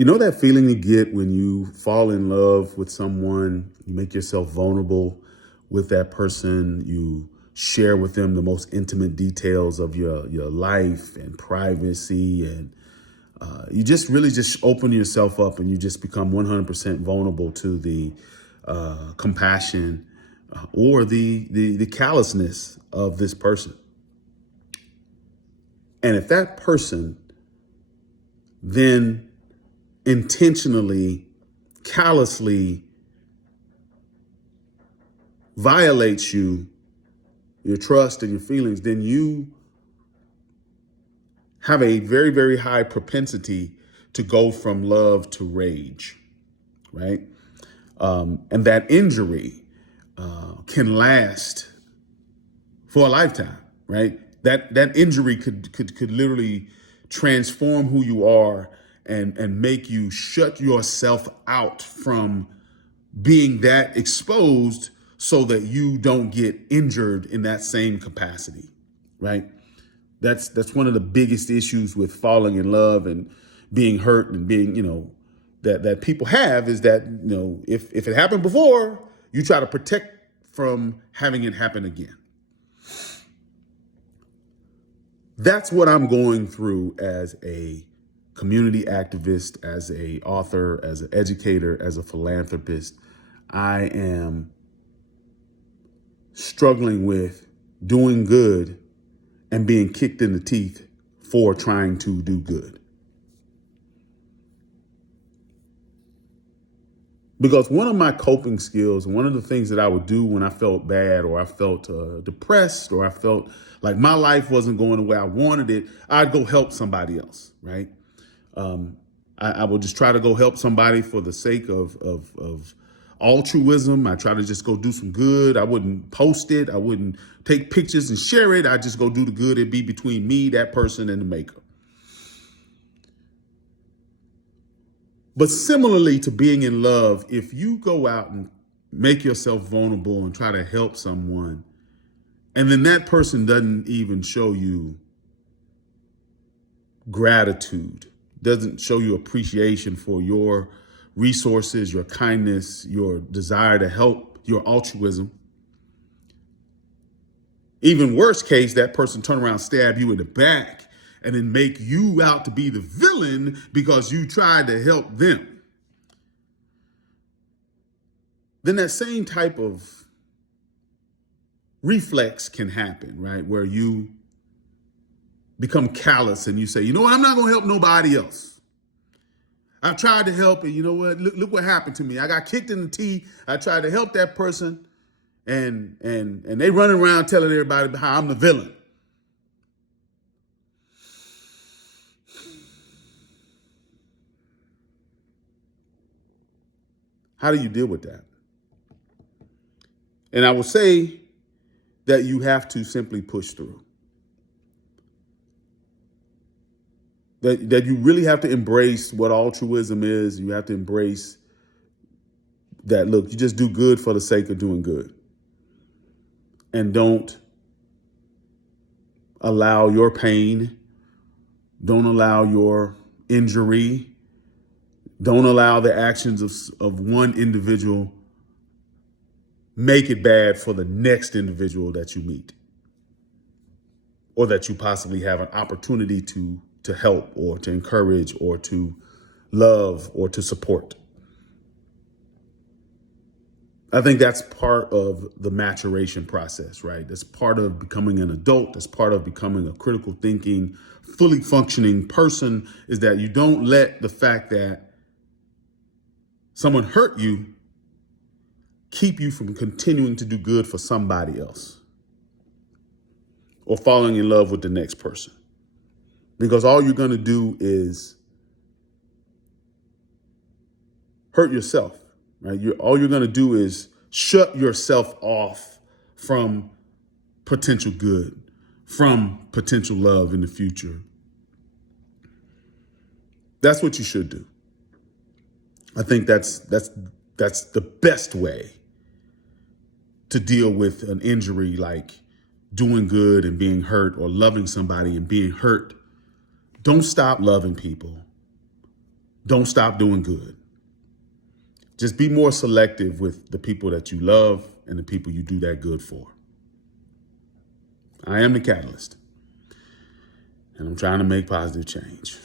You know that feeling you get when you fall in love with someone, you make yourself vulnerable with that person, you share with them the most intimate details of your life and privacy, and you just really just open yourself up and you just become 100% vulnerable to the compassion or the callousness of this person. And if that person then intentionally, callously violates you, your trust and your feelings, then you have a very, very high propensity to go from love to rage, right? And that injury can last for a lifetime, right? That injury could literally transform who you are and make you shut yourself out from being that exposed so that you don't get injured in that same capacity, right? That's one of the biggest issues with falling in love and being hurt and being, that people have is that, if it happened before, you try to protect from having it happen again. That's what I'm going through as a community activist, as a author, as an educator, as a philanthropist. I am struggling with doing good and being kicked in the teeth for trying to do good. Because one of my coping skills, one of the things that I would do when I felt bad or I felt depressed or I felt like my life wasn't going the way I wanted it, I'd go help somebody else, right? I would just try to go help somebody for the sake of altruism. I try to just go do some good. I wouldn't post it. I wouldn't take pictures and share it. I just go do the good. It'd be between me, that person, and the maker. But similarly to being in love, if you go out and make yourself vulnerable and try to help someone, and then that person doesn't even show you gratitude, doesn't show you appreciation for your resources, your kindness, your desire to help, your altruism. Even worst case, that person turn around, stab you in the back, and then make you out to be the villain because you tried to help them. Then that same type of reflex can happen, right? Where you become callous and you say, you know what, I'm not gonna help nobody else. I've tried to help, and you know what, look what happened to me. I got kicked in the teeth. I tried to help that person, and they running around telling everybody how I'm the villain. How do you deal with that? And I will say that you have to simply push through. That you really have to embrace what altruism is. You have to embrace that, look, you just do good for the sake of doing good. And don't allow your pain, don't allow your injury, don't allow the actions of one individual make it bad for the next individual that you meet or that you possibly have an opportunity to help or to encourage or to love or to support. I think that's part of the maturation process, right? That's part of becoming an adult. That's part of becoming a critical thinking, fully functioning person, is that you don't let the fact that someone hurt you keep you from continuing to do good for somebody else or falling in love with the next person. Because all you're going to do is hurt yourself, right? All you're going to do is shut yourself off from potential good, from potential love in the future. That's what you should do. I think that's the best way to deal with an injury like doing good and being hurt, or loving somebody and being hurt. Don't stop loving people. Don't stop doing good. Just be more selective with the people that you love and the people you do that good for. I am the catalyst, and I'm trying to make positive change.